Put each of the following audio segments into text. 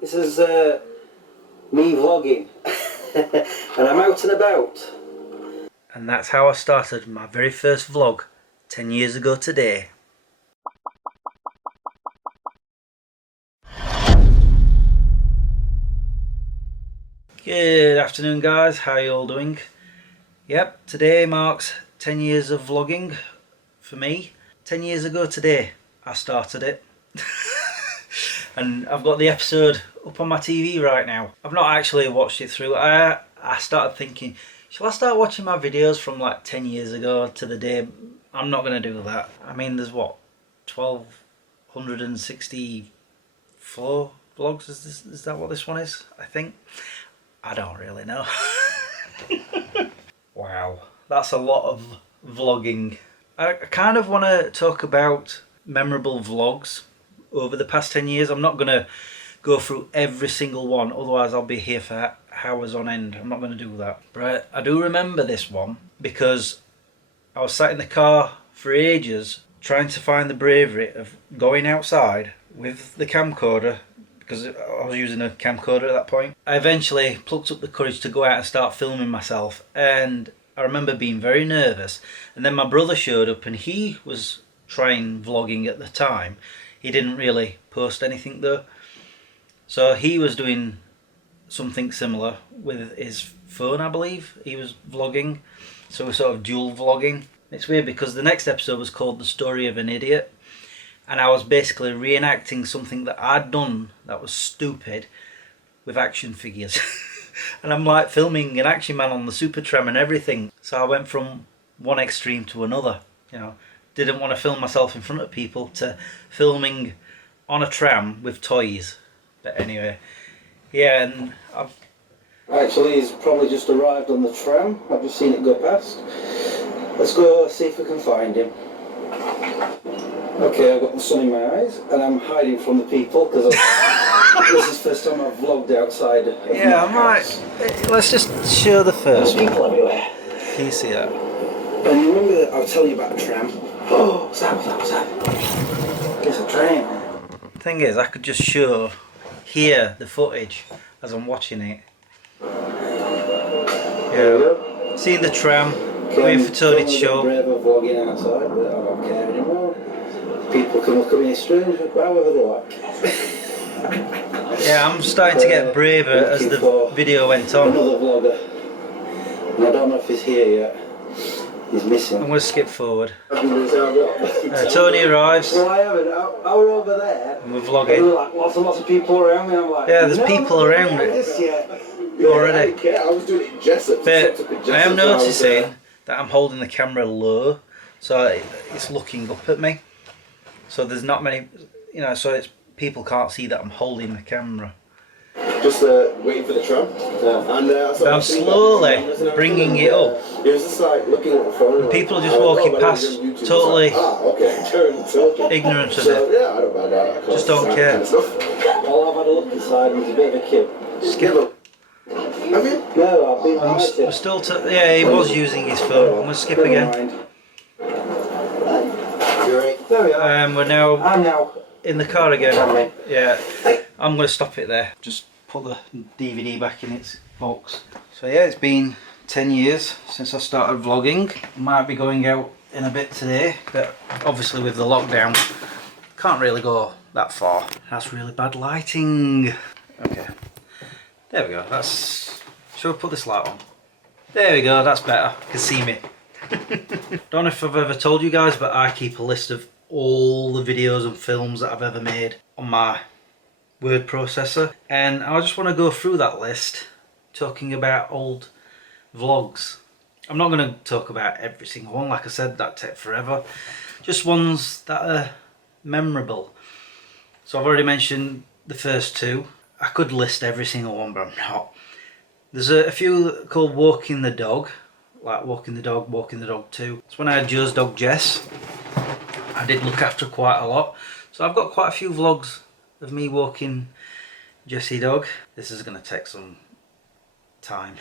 This is me vlogging and I'm out and about. And that's how I started my very first vlog 10 years ago today. Good afternoon guys, how are you all doing? Yep, today marks 10 years of vlogging for me. 10 years ago today I started it. And I've got the episode up on my TV right now. I've not actually watched it through. I started thinking, shall I start watching my videos from like 10 years ago to the day? I'm not going to do that. I mean, there's what, 1264 vlogs? Is that what this one is? I think. I don't really know. Wow, that's a lot of vlogging. I kind of want to talk about memorable vlogs over the past 10 years. I'm not going to go through every single one, otherwise I'll be here for hours on end. I'm not going to do that. But I do remember this one because I was sat in the car for ages trying to find the bravery of going outside with the camcorder, because I was using a camcorder at that point. I eventually plucked up the courage to go out and start filming myself, and I remember being very nervous. And then my brother showed up and he was trying vlogging at the time. He didn't really post anything though. So he was doing something similar with his phone, I believe. He was vlogging. So we're sort of dual vlogging. It's weird because the next episode was called The Story of an Idiot. And I was basically reenacting something that I'd done that was stupid with action figures. And I'm like filming an Action Man on the Super Tram and everything. So I went from one extreme to another, you know. Didn't want to film myself in front of people to filming on a tram with toys. But anyway, yeah, and I've... Actually, he's probably just arrived on the tram. I've just seen it go past. Let's go see if we can find him. Okay, I've got the sun in my eyes and I'm hiding from the people because this is the first time I've vlogged outside of my house. Let's just show the first one. People everywhere. Can you see that? And you remember that I was telling you about a tram? Oh, what's that? It's a train. Thing is, I could just hear the footage as I'm watching it. Yeah. Seeing the tram, waiting for Tony to show. Vlogging outside, but I don't care anymore. People can look at me strange, however they like. Yeah, I'm starting to get braver as the video went on. Another vlogger. And I don't know if he's here yet. He's missing. I'm going to skip forward. Tony arrives. Well, I haven't. I was over there. And we're vlogging. There were like lots and lots of people around me. I'm like, yeah, there's people around it already. I was doing it in Jessup. But I am noticing that I'm holding the camera low, so it's looking up at me. So there's not many, you know, so people can't see that I'm holding the camera. Just waiting for the tram. And I'm slowly bringing it up. It was just like looking at the phone. And people are just walking past, totally ignorant of it. Yeah, I don't mind that. Just don't care. All I've had a look inside was a bit of a queue. Skip. Have you? No, I've been. I'm still. Yeah, he was using his phone. I'm gonna skip again. There we are. We're now I'm now in the car again. Yeah, I'm going to stop it there. Just put the DVD back in its box. So yeah, it's been 10 years since I started vlogging. Might be going out in a bit today, but obviously with the lockdown, can't really go that far. That's really bad lighting. Okay, there we go. That's. Shall we put this light on? There we go. That's better. You can see me. Don't know if I've ever told you guys, but I keep a list of all the videos and films that I've ever made on my word processor, and I just want to go through that list talking about old vlogs. I'm not going to talk about every single one, like I said, that'd take forever. Just ones that are memorable. So I've already mentioned the first two. I could list every single one, but I'm not. There's a few called Walking the Dog, like Walking the Dog 2. It's when I had Joe's dog Jess. I did look after quite a lot, so I've got quite a few vlogs of me walking Jessie dog. This is going to take some time.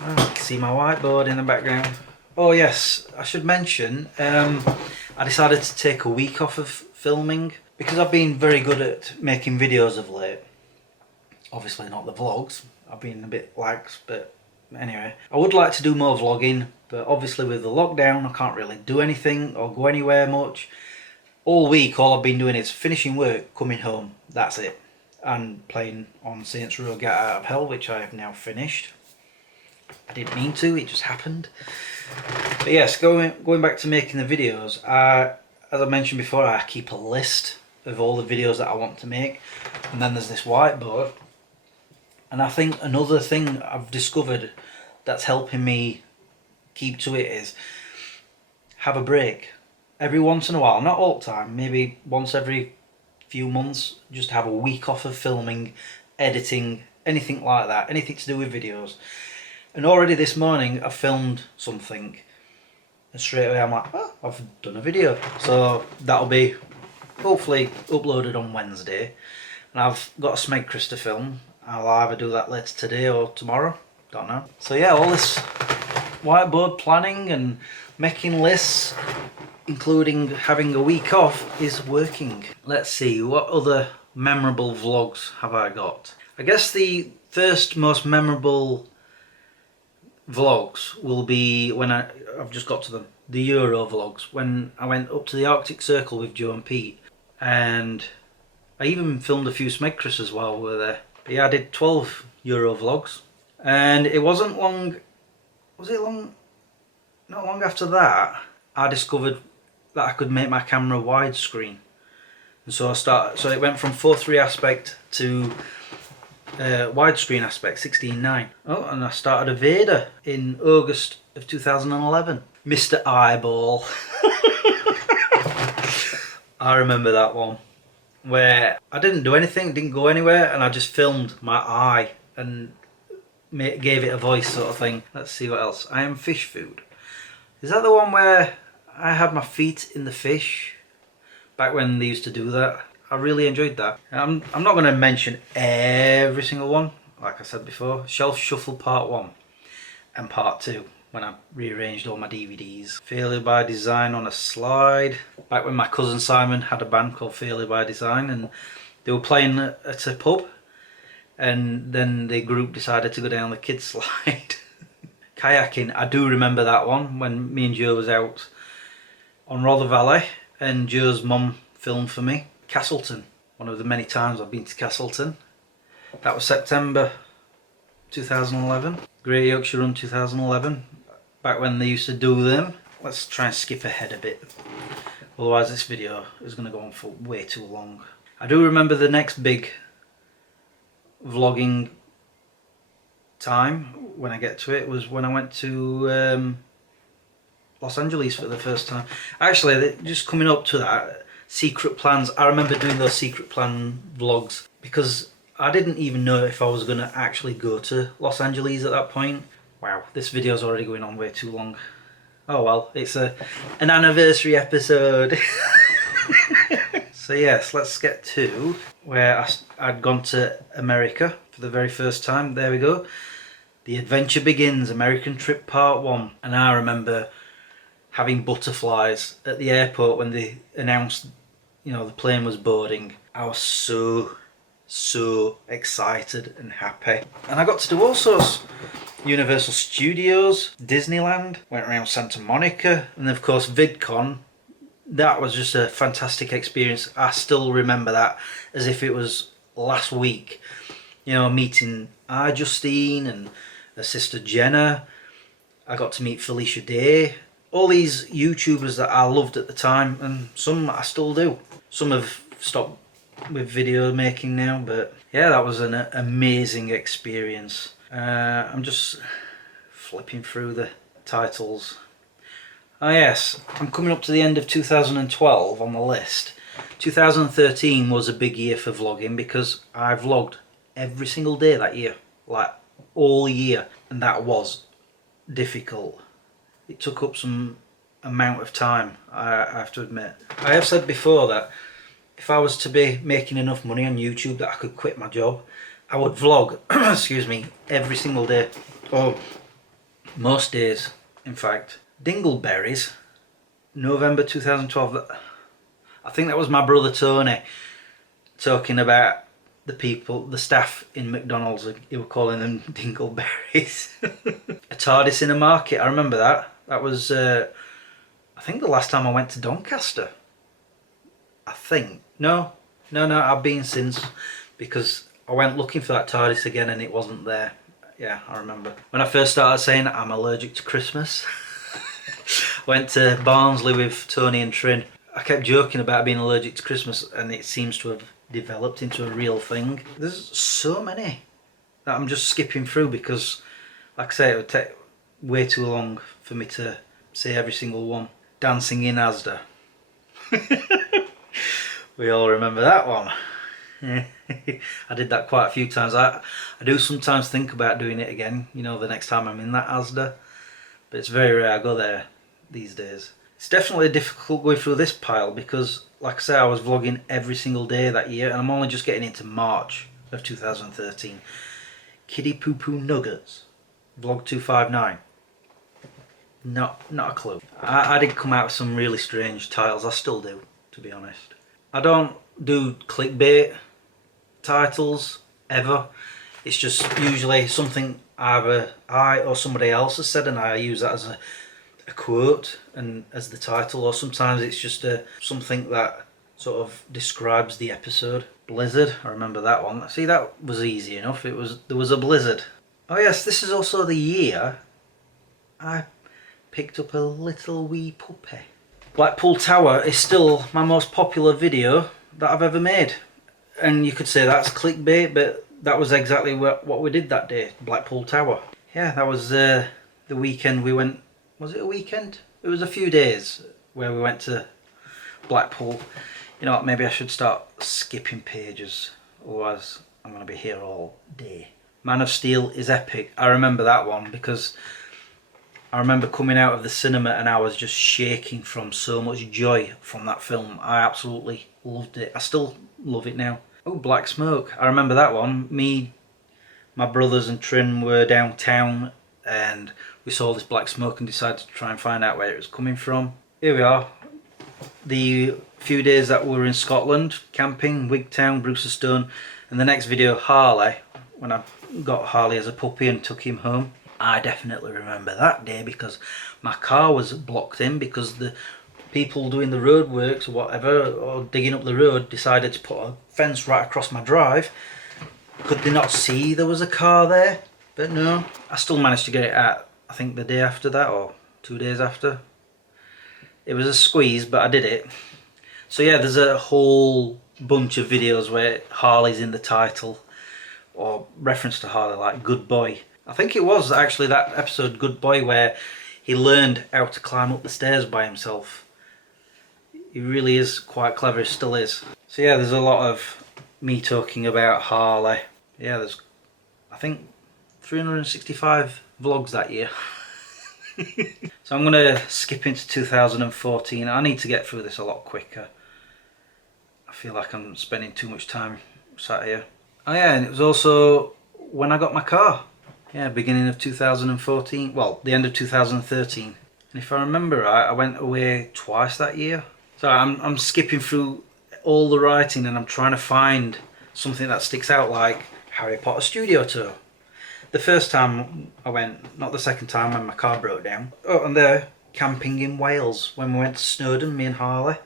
Oh, you can see my whiteboard in the background. Oh yes, I should mention, I decided to take a week off of filming because I've been very good at making videos of late. Obviously not the vlogs. I've been a bit lax, but anyway. I would like to do more vlogging, but obviously with the lockdown I can't really do anything or go anywhere much. All week all I've been doing is finishing work, coming home, that's it. And playing on Saints Row Get Out of Hell, which I have now finished. I didn't mean to, it just happened. But yes, going back to making the videos, as I mentioned before, I keep a list of all the videos that I want to make. And then there's this whiteboard. And I think another thing I've discovered that's helping me keep to it is have a break. Every once in a while, not all the time, maybe once every few months, just have a week off of filming, editing, anything like that, anything to do with videos. And already this morning I filmed something and straight away I'm like, oh, I've done a video. So that'll be hopefully uploaded on Wednesday. And I've got a Smegcrest to film. I'll either do that later today or tomorrow, don't know. So yeah, all this whiteboard planning and making lists, including having a week off, is working. Let's see, what other memorable vlogs have I got? I guess the first most memorable vlogs will be when I've just got to them, the Euro vlogs, when I went up to the Arctic Circle with Joe and Pete, and I even filmed a few Smegcrests as well were there. But yeah, I did 12 Euro vlogs, and it wasn't long, was it long? Not long after that, I discovered that I could make my camera widescreen. And so so it went from 4:3 aspect to widescreen aspect 16:9. Oh, and I started a Vader in August of 2011. Mr. Eyeball. I remember that one, where I didn't do anything, didn't go anywhere, and I just filmed my eye and gave it a voice sort of thing. Let's see what else. I Am Fish Food. Is that the one where I had my feet in the fish? Back when they used to do that. I really enjoyed that. I'm not going to mention every single one, like I said before. Shelf Shuffle Part 1 and Part 2, when I rearranged all my DVDs. Failure by Design on a Slide. Back when my cousin Simon had a band called Failure by Design, and they were playing at a pub, and then the group decided to go down the kids slide. Kayaking, I do remember that one, when me and Joe was out on Rother Valley and Joe's mum filmed for me. Castleton, one of the many times I've been to Castleton. That was September 2011. Great Yorkshire Run 2011, back when they used to do them. Let's try and skip ahead a bit, otherwise this video is going to go on for way too long. I do remember the next big vlogging time, when I get to it, was when I went to Los Angeles for the first time. Actually, just coming up to that, secret plans. I remember doing those secret plan vlogs because I didn't even know if I was going to actually go to Los Angeles at that point. Wow, this video's already going on way too long. Oh well, it's an anniversary episode. So yes, let's get to where I'd gone to America for the very first time. There we go. The Adventure Begins, American Trip Part 1. And I remember having butterflies at the airport when they announced, you know, the plane was boarding. I was so excited and happy. And I got to do all sorts. Universal Studios, Disneyland, went around Santa Monica, and of course VidCon. That was just a fantastic experience. I still remember that as if it was last week. You know, meeting Justine and her sister Jenna. I got to meet Felicia Day. All these YouTubers that I loved at the time, and some I still do. Some have stopped with video making now, but yeah, that was an amazing experience. I'm just flipping through the titles. Oh yes, I'm coming up to the end of 2012 on the list. 2013 was a big year for vlogging because I vlogged every single day that year, like all year, and that was difficult. It took up some amount of time, I have to admit. I have said before that if I was to be making enough money on YouTube that I could quit my job, I would vlog, excuse me, every single day. Or most days, in fact. Dingleberries, November 2012. I think that was my brother Tony talking about the staff in McDonald's, you were calling them dingleberries. A TARDIS in a market, I remember that. That was, I think the last time I went to Doncaster. I think. No, I've been since, because I went looking for that TARDIS again and it wasn't there. Yeah, I remember. When I first started saying I'm allergic to Christmas, went to Barnsley with Tony and Trin. I kept joking about being allergic to Christmas, and it seems to have developed into a real thing. There's so many that I'm just skipping through because, like I say, it would take way too long for me to say every single one. Dancing in Asda. We all remember that one. I did that quite a few times. I do sometimes think about doing it again, you know, the next time I'm in that Asda. But it's very rare I go there these days. It's definitely difficult going through this pile because, like I say, I was vlogging every single day that year, and I'm only just getting into March of 2013. Kiddie Poo Poo Nuggets, vlog 259. Not a clue. I did come out with some really strange titles. I still do, to be honest. I don't do clickbait titles ever. It's just usually something either I or somebody else has said, and I use that as a quote and as the title, or sometimes it's just something that sort of describes the episode. Blizzard, I remember that one. See, that was easy enough. There was a blizzard. Oh yes, this is also the year I picked up a little wee puppy. Blackpool Tower is still my most popular video that I've ever made, and you could say that's clickbait, but that was exactly what we did that day. Blackpool Tower. Yeah, that was the weekend we went. Was it a weekend? It was a few days where we went to Blackpool. You know what, maybe I should start skipping pages, otherwise I'm going to be here all day. Man of Steel is epic. I remember that one because I remember coming out of the cinema and I was just shaking from so much joy from that film. I absolutely loved it. I still love it now. Oh, Black Smoke. I remember that one. Me, my brothers and Trin were downtown and we saw this black smoke and decided to try and find out where it was coming from. Here we are. The few days that we were in Scotland, camping, Wigtown, Brucesterstone, and the next video, Harley, when I got Harley as a puppy and took him home. I definitely remember that day because my car was blocked in because the people doing the road works or whatever, or digging up the road, decided to put a fence right across my drive. Could they not see there was a car there? But no, I still managed to get it out, I think the day after that or 2 days after. It was a squeeze, but I did it. So yeah, there's a whole bunch of videos where Harley's in the title or reference to Harley, like Good Boy. I think it was actually that episode, Good Boy, where he learned how to climb up the stairs by himself. He really is quite clever, he still is. So yeah, there's a lot of me talking about Harley. Yeah, there's, I think, 365 vlogs that year. So I'm going to skip into 2014. I need to get through this a lot quicker. I feel like I'm spending too much time sat here. Oh yeah, and it was also when I got my car. Yeah, beginning of 2014. Well, the end of 2013. And if I remember right, I went away twice that year. So I'm skipping through all the writing and I'm trying to find something that sticks out, like Harry Potter studio tour. The first time I went, not the second time when my car broke down. Oh, and there, camping in Wales when we went to Snowdon, me and Harley.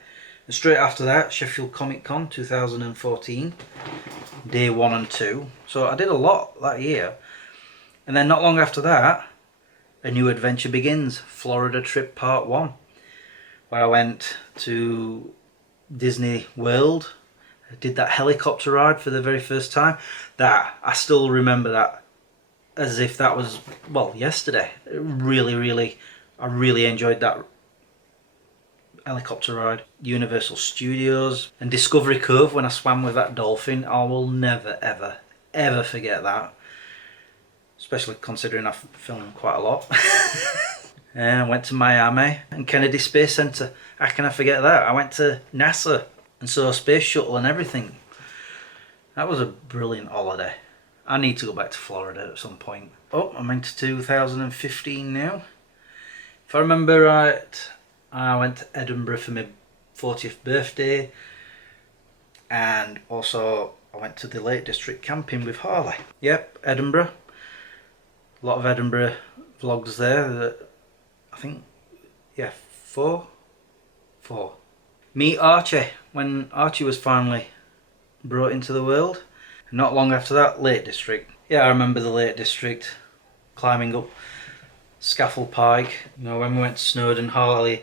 And straight after that, Sheffield Comic Con 2014, day 1 and 2. So I did a lot that year. And then not long after that, a new adventure begins, Florida Trip Part 1, where I went to Disney World. I did that helicopter ride for the very first time. That, I still remember that as if that was, well, yesterday. I really enjoyed that helicopter ride. Universal Studios and Discovery Cove when I swam with that dolphin. I will never, ever forget that. Especially considering I've filmed quite a lot. And I went to Miami and Kennedy Space Center. How can I forget that? I went to NASA and saw a space shuttle and everything. That was a brilliant holiday. I need to go back to Florida at some point. Oh, I'm into 2015 now. If I remember right, I went to Edinburgh for my 40th birthday. And also I went to the Lake District camping with Harley. Yep, Edinburgh. A lot of Edinburgh vlogs there. I think, yeah, four. Meet Archie, when Archie was finally brought into the world. Not long after that, Lake District. Yeah, I remember the Lake District, climbing up Scafell Pike. You know, when we went to Snowdon, Harley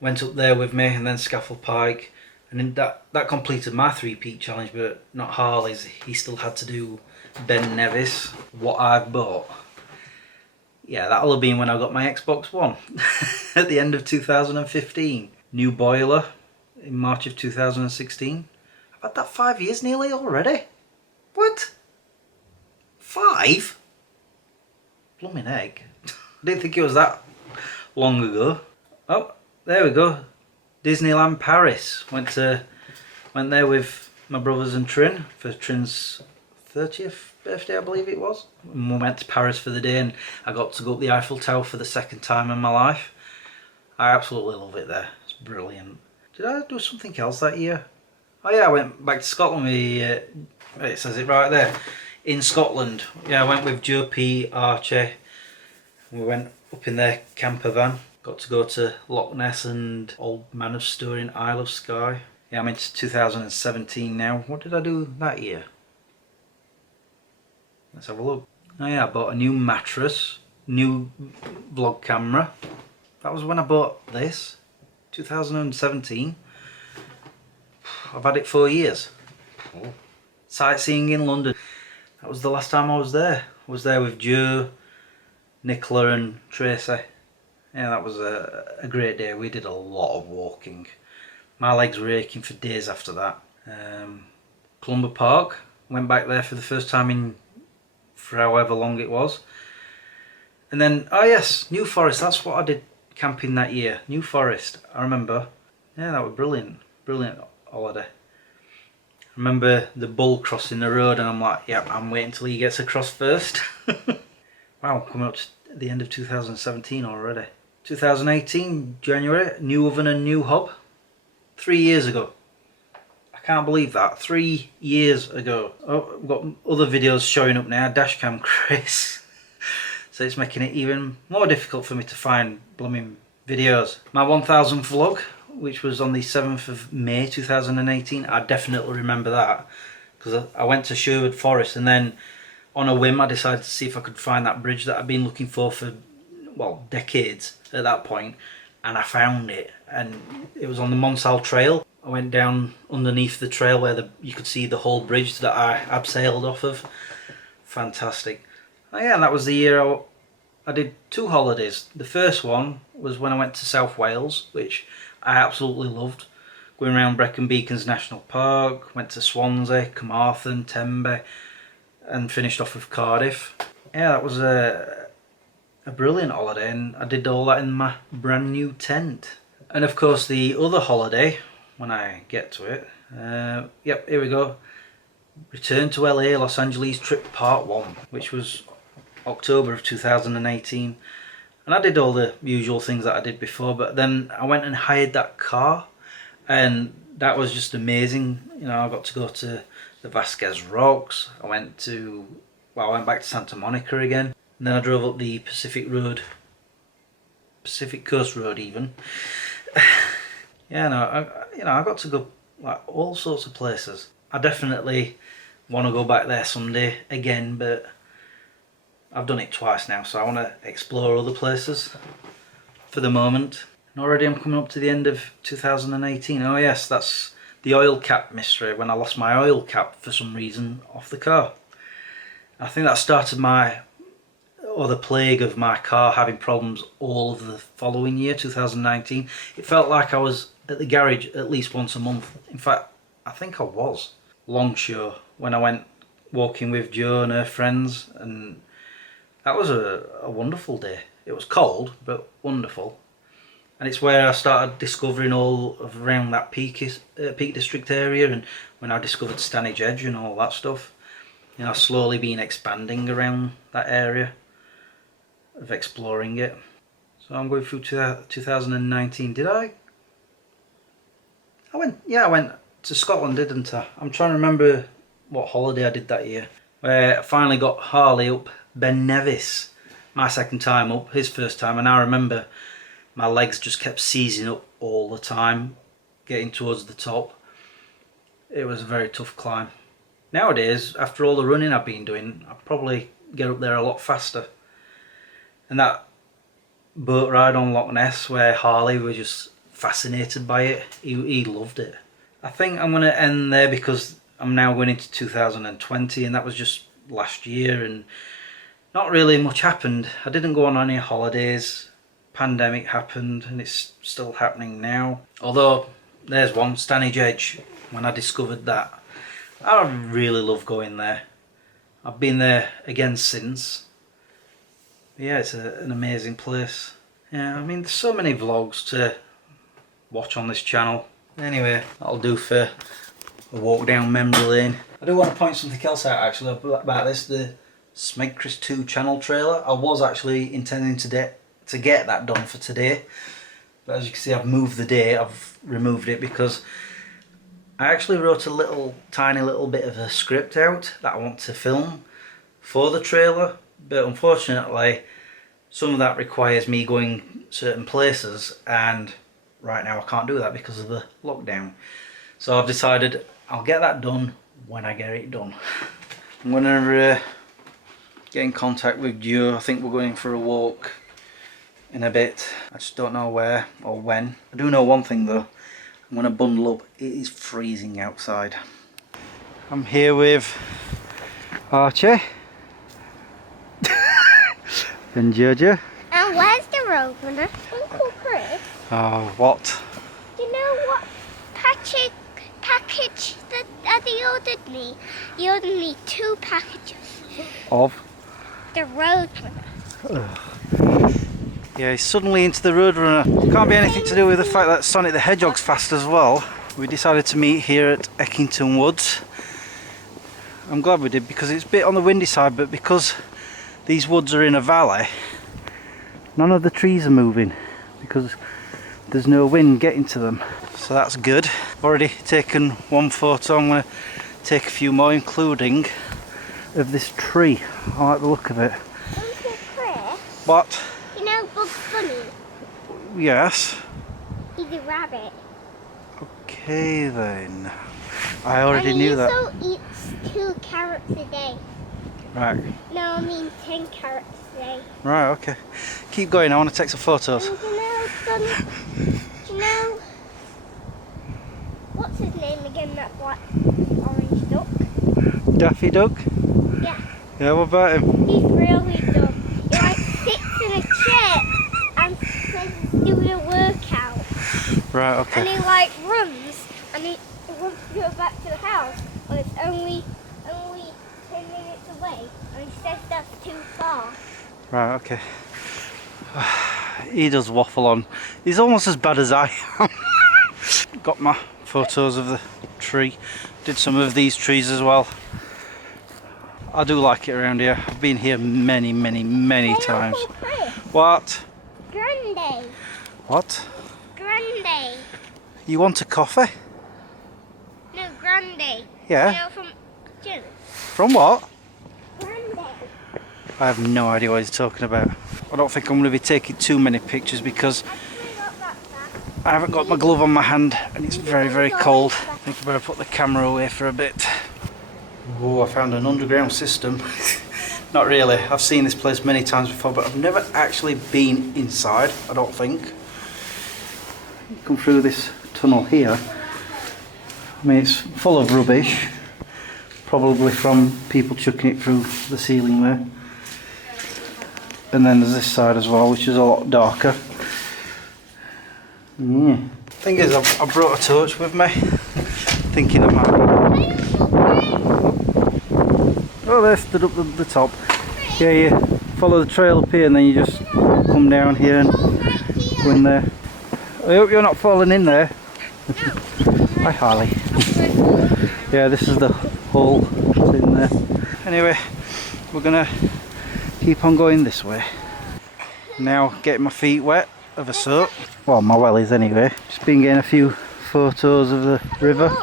went up there with me, and then Scafell Pike. And then that completed my 3-peak challenge, but not Harley's. He still had to do Ben Nevis. What I've bought. Yeah, that'll have been when I got my Xbox One at the end of 2015. New boiler in March of 2016. I've had that 5 years nearly already. What? 5? Blooming egg. I didn't think it was that long ago. Oh, there we go. Disneyland Paris. Went there with my brothers and Trin for Trin's 30th birthday, I believe it was. And we went to Paris for the day, and I got to go up the Eiffel Tower for the second time in my life. I absolutely love it there. It's brilliant. Did I do something else that year? Oh yeah, I went back to Scotland. It says it right there. In Scotland. Yeah, I went with Joe P, Archie. We went up in their camper van. Got to go to Loch Ness and Old Man of Stour in Isle of Skye. Yeah, I'm into 2017 now. What did I do that year? Let's have a look. Oh yeah, I bought a new mattress, new vlog camera. That was when I bought this, 2017. I've had it 4 years. Sightseeing in London. That was the last time I was there. I was there with Joe, Nicola and Tracy. Yeah, that was a great day. We did a lot of walking. My legs were aching for days after that. Columba Park. Went back there for the first time in for however long it was. And then, oh yes, New Forest. That's what I did camping that year. New Forest. I remember. Yeah, that was brilliant. Brilliant holiday. I remember the bull crossing the road, and I'm like, yep, I'm waiting till he gets across first. Wow, coming up to the end of 2017 already. 2018, January, new oven and new hob. 3 years ago. I can't believe that. 3 years ago. Oh, I've got other videos showing up now. Dashcam Chris. So it's making it even more difficult for me to find blooming videos. My 1000th vlog, which was on the 7th of May 2018. I definitely remember that. Because I went to Sherwood Forest, and then on a whim I decided to see if I could find that bridge that I'd been looking for, well, decades at that point. And I found it. And it was on the Monsal Trail. I went down underneath the trail where you could see the whole bridge that I abseiled off of. Fantastic. Oh yeah, and that was the year I did 2 holidays. The first one was when I went to South Wales, which I absolutely loved. Going around Brecon Beacons National Park, went to Swansea, Carmarthen, Tenby, and finished off with Cardiff. Yeah, that was a brilliant holiday, and I did all that in my brand new tent. And of course the other holiday, when I get to it, yep, here we go. Return to LA, Los Angeles trip part 1, which was October of 2018. And I did all the usual things that I did before, but then I went and hired that car, and that was just amazing. You know, I got to go to the Vasquez Rocks. I went back to Santa Monica again. And then I drove up the Pacific Coast Road even. Yeah, no, I got to go like all sorts of places. I definitely want to go back there someday again, but I've done it twice now, so I want to explore other places for the moment. And already I'm coming up to the end of 2018. Oh yes, that's the oil cap mystery, when I lost my oil cap for some reason off the car. I think that started the plague of my car having problems all of the following year, 2019. It felt like I was at the garage at least once a month. In fact, I think I was. Longshore, when I went walking with Jo and her friends, and that was a wonderful day. It was cold, but wonderful. And it's where I started discovering all of around that Peak District area, and when I discovered Stanage Edge and all that stuff. You know, I've slowly been expanding around that area of exploring it. So I'm going through 2019. Did I? I went to Scotland, didn't I? I'm trying to remember what holiday I did that year, where I finally got Harley up Ben Nevis. My second time up, his first time, and I remember my legs just kept seizing up all the time, getting towards the top. It was a very tough climb. Nowadays, after all the running I've been doing, I'd probably get up there a lot faster. And that boat ride on Loch Ness where Harley was just fascinated by it, he loved it. I think I'm going to end there because I'm now going into 2020 and that was just last year and not really much happened. I didn't go on any holidays, pandemic happened and it's still happening now. Although there's one, Stanage Edge, when I discovered that. I really love going there. I've been there again since. Yeah, it's an amazing place. Yeah, I mean there's so many vlogs to watch on this channel. Anyway, that'll do for a walk down memory lane. I do want to point something else out actually about this, the Smegcrest 2 channel trailer. I was actually intending to get that done for today, but as you can see I've moved the day, I've removed it because I actually wrote a tiny little bit of a script out that I want to film for the trailer, but unfortunately some of that requires me going certain places and right now I can't do that because of the lockdown. So I've decided I'll get that done when I get it done. I'm going to get in contact with Joe. I think we're going for a walk in a bit. I just don't know where or when. I do know one thing though. I'm going to bundle up. It is freezing outside. I'm here with Archie and Jojo. And where's the road runner? Uncle Chris. Oh, what? Do you know what package that he ordered me? He ordered me 2 packages. Of? The road runner. Yeah, he's suddenly into the Roadrunner. Can't be anything to do with the fact that Sonic the Hedgehog's fast as well. We decided to meet here at Eckington Woods. I'm glad we did because it's a bit on the windy side, but because these woods are in a valley, none of the trees are moving because there's no wind getting to them. So that's good. I've already taken one photo. I'm going to take a few more, including of this tree. I like the look of it. Uncle Chris. What? You know Bugs Bunny? Yes. He's a rabbit. Okay then. I already knew that. And he also eats 2 carrots a day. Right. No, I mean 10 carrots a day. Right, okay. Keep going, I want to take some photos. And do you know, what's his name again, that black orange duck? Daffy Duck? Yeah. Yeah, what about him? He's really dumb. He like sits in a chair and says he's doing a workout. Right, And okay. he like runs and he wants to go back to the house, but it's only 10 minutes away and he says that's too far. Right, okay. He does waffle on. He's almost as bad as I am. Got my photos of the tree. Did some of these trees as well. I do like it around here. I've been here many times. Uncle Chris, What? Grande. What? Grande. You want a coffee? No, Grande. Yeah. You know from Jim. From what? Grande. I have no idea what he's talking about. I don't think I'm going to be taking too many pictures because I haven't got my glove on my hand and it's very cold. I think I better put the camera away for a bit. Oh, I found an underground system. Not really. I've seen this place many times before, but I've never actually been inside, I don't think. Come through this tunnel here. I mean, it's full of rubbish. Probably from people chucking it through the ceiling there. And then there's this side as well, which is a lot darker. Thing is, I brought a torch with me, thinking I might. Oh, there, stood up the top. Yeah, you follow the trail up here and then you just come down here and go in there. I hope you're not falling in there. Hi, Harley. Yeah, this is the hole that's in there. Anyway, we're gonna keep on going this way. Now getting my feet wet of a sort. Well, my wellies anyway. Just been getting a few photos of the river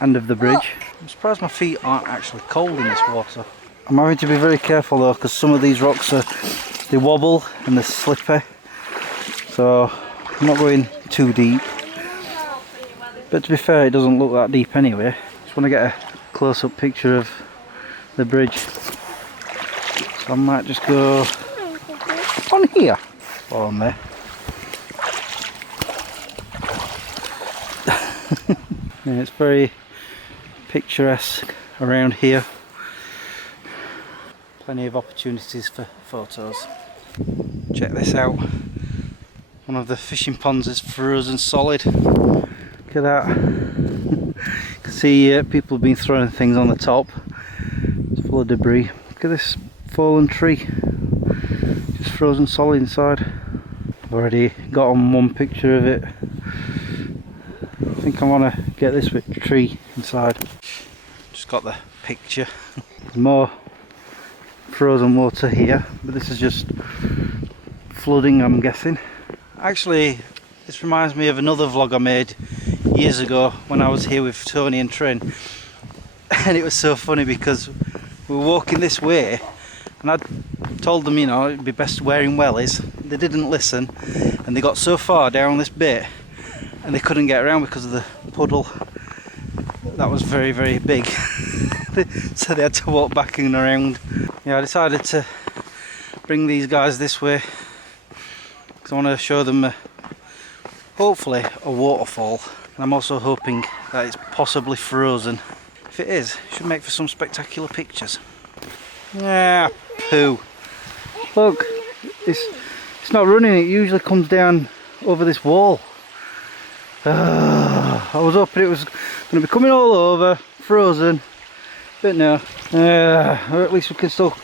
and of the bridge. I'm surprised my feet aren't actually cold in this water. I'm having to be very careful though, because some of these rocks they wobble and they're slippery. So I'm not going too deep. But to be fair, it doesn't look that deep anyway. Just want to get a close-up picture of the bridge. So I might just go on here or on there. Yeah, it's very picturesque around here. Plenty of opportunities for photos. Check this out. One of the fishing ponds is frozen solid. Look at that. You can see people have been throwing things on the top. It's full of debris. Look at this fallen tree. Just frozen solid inside. I've already got on one picture of it. I think I want to get this tree inside. Just got the picture. There's more frozen water here, but this is just flooding, I'm guessing. Actually, this reminds me of another vlog I made years ago when I was here with Tony and Trin. And it was so funny because we were walking this way and I told them, you know, it'd be best wearing wellies. They didn't listen and they got so far down this bit and they couldn't get around because of the puddle that was very, very big. So they had to walk back and around. Yeah, I decided to bring these guys this way because I want to show them hopefully a waterfall. And I'm also hoping that it's possibly frozen. If it is, it should make for some spectacular pictures. Yeah, poo. Look, it's not running, it usually comes down over this wall. I was hoping it was going to be coming all over, frozen, but no. Or at least we can still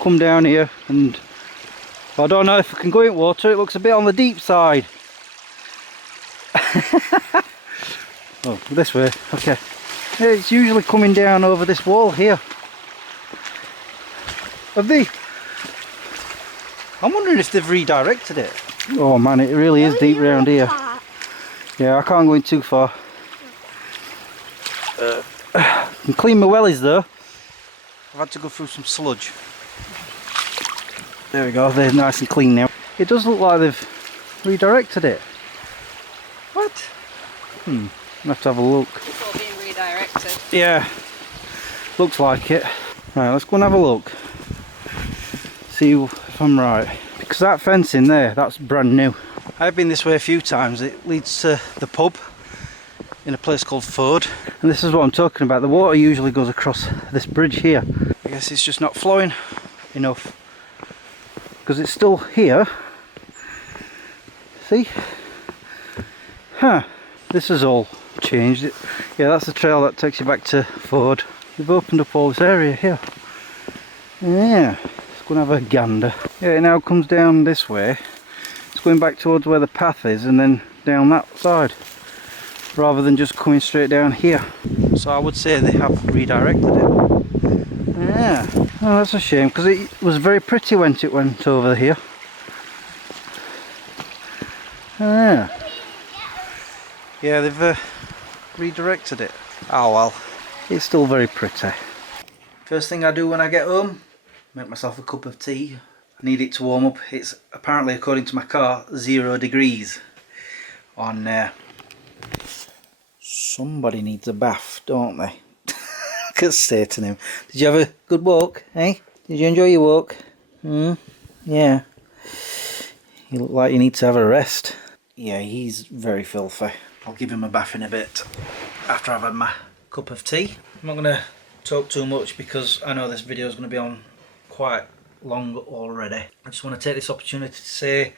come down here, and I don't know if we can go in water. It looks a bit on the deep side. Oh, this way, okay. Yeah, it's usually coming down over this wall here. Have they? I'm wondering if they've redirected it. Oh man, it really is deep round here. Yeah, I can't go in too far. I can clean my wellies though. I've had to go through some sludge. There we go, they're nice and clean now. It does look like they've redirected it. What? I'll have to have a look. Before being redirected. Yeah, looks like it. Right, let's go and have a look. See if I'm right. Because that fence in there, that's brand new. I've been this way a few times. It leads to the pub in a place called Ford. And this is what I'm talking about. The water usually goes across this bridge here. I guess it's just not flowing enough. Because it's still here. See? Huh. This has all changed. Yeah, that's the trail that takes you back to Ford. They've opened up all this area here. Yeah. Let's go and have a gander. Yeah, it now comes down this way. It's going back towards where the path is and then down that side, rather than just coming straight down here. So I would say they have redirected it. Yeah, oh, that's a shame because it was very pretty when it went over here. Yeah, they've redirected it. Oh well, it's still very pretty. First thing I do when I get home, make myself a cup of tea. I need it to warm up. It's apparently, according to my car, 0 degrees on there. Somebody needs a bath, don't they? Could say to him, did you have a good walk, eh? Did you enjoy your walk? Yeah. You look like you need to have a rest. Yeah, he's very filthy. I'll give him a bath in a bit after I've had my cup of tea. I'm not going to talk too much because I know this video is going to be on quite long already. I just want to take this opportunity to say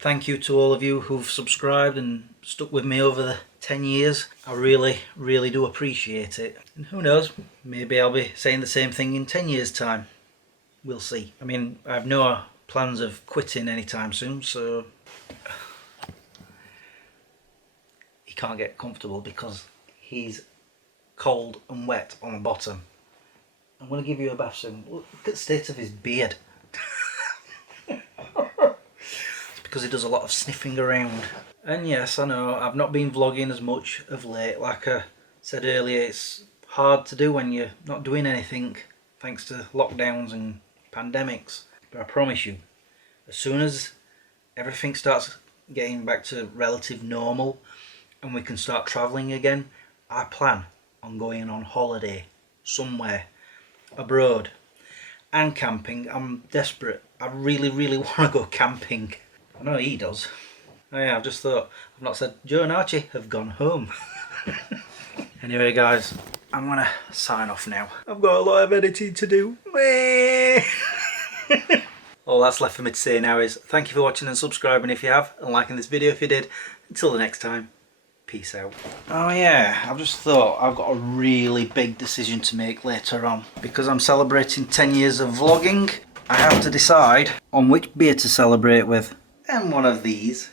thank you to all of you who've subscribed and stuck with me over the 10 years. I really, really do appreciate it. And who knows, maybe I'll be saying the same thing in 10 years time. We'll see. I mean, I have no plans of quitting anytime soon, so he can't get comfortable because he's cold and wet on the bottom. I'm going to give you a bath soon. Look at the state of his beard. It's because he does a lot of sniffing around. And yes, I know, I've not been vlogging as much of late. Like I said earlier, it's hard to do when you're not doing anything thanks to lockdowns and pandemics. But I promise you, as soon as everything starts getting back to relative normal and we can start travelling again, I plan on going on holiday somewhere abroad and camping. I'm desperate. I really want to go camping. I know he does. Oh yeah, I've just thought, I've not said Joe and Archie have gone home. Anyway guys, I'm gonna sign off now. I've got a lot of editing to do. All that's left for me to say now is thank you for watching and subscribing if you have, and liking this video if you did. Until the next time, peace out. Oh yeah, I've just thought I've got a really big decision to make later on. Because I'm celebrating 10 years of vlogging, I have to decide on which beer to celebrate with. And one of these